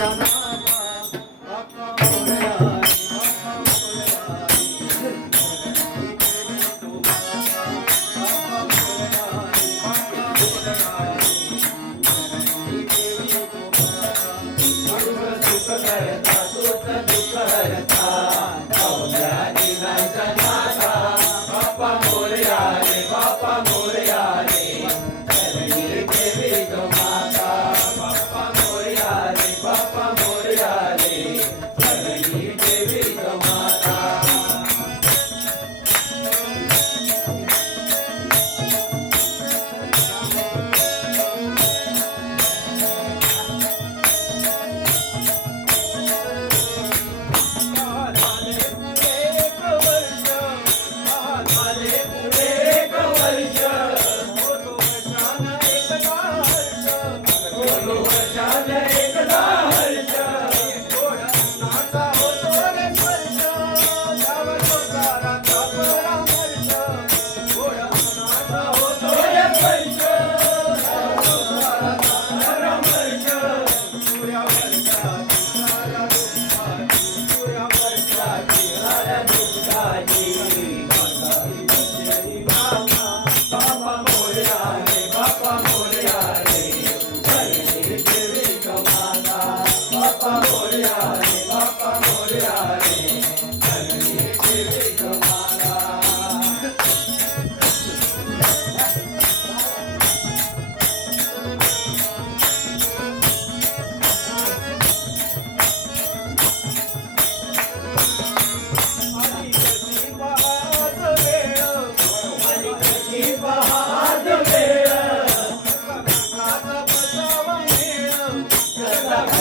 I'm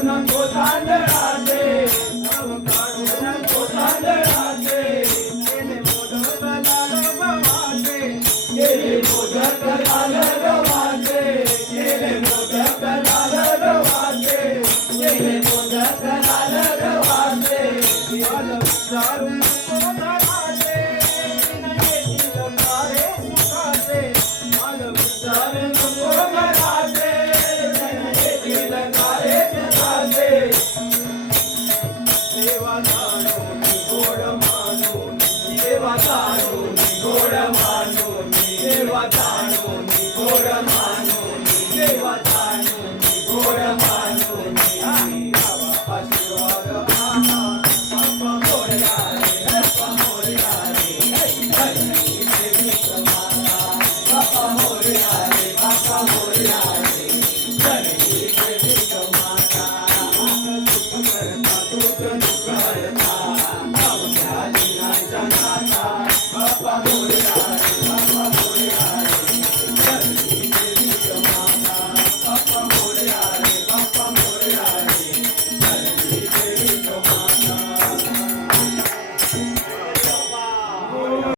i'm not una cosa સેવા તારો નિકોડ માનો સેવા Jana